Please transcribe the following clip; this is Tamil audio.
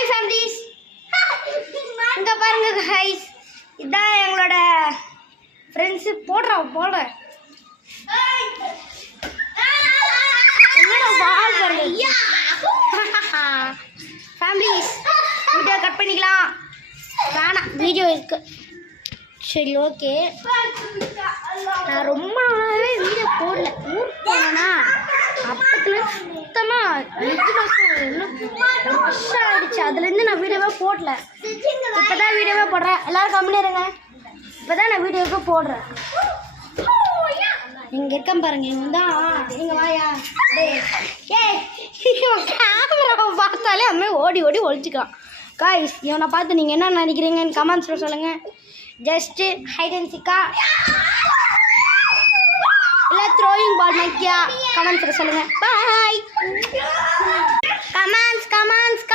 ஹாய் ஃபேமிலிஸ், இங்கே பாருங்க ஹைஸ், இதான் எங்களோட ஃப்ரெண்ட்ஸு. போடுறேன் என்னோட வால் பாருங்க. ஃபேமிலிஸ், வீடியோ கட் பண்ணிக்கலாம். வேணாம், வீடியோ இருக்கு. சரி, ஓகே. நான் ரொம்ப நாளாகவே வீடியோ போடல. ஊருக்கு போனேன்னா அப்பத்துல சுத்தமாக 5 வருஷம் ஆகிடுச்சு. அதுலேருந்து நான் வீடியோவே போடல. இப்போ தான் வீடியோவே போடுறேன். எல்லோரும் கம்மியாக இருங்க. இப்போ தான் நான் வீடியோவே போடுறேன். இங்கே இருக்கேன் பாருங்க. இவன் தான். நீங்கள் வாயா. கேமராவை பார்த்தாலே அம்மே ஓடி ஒழிச்சிக்கலாம். காய்ஸ், இவனை பார்த்து நீங்கள் என்ன நினைக்கிறீங்கன்னு கமெண்ட்ஸில் சொல்லுங்கள். ஜஸ்ட்டு ஹைட் அண்ட் சிக்கா இல்லை த்ரோயிங் பால் மேக்கியா கமெண்ட்ஸில் சொல்லுங்கள். பாய். கமெண்ட்ஸ்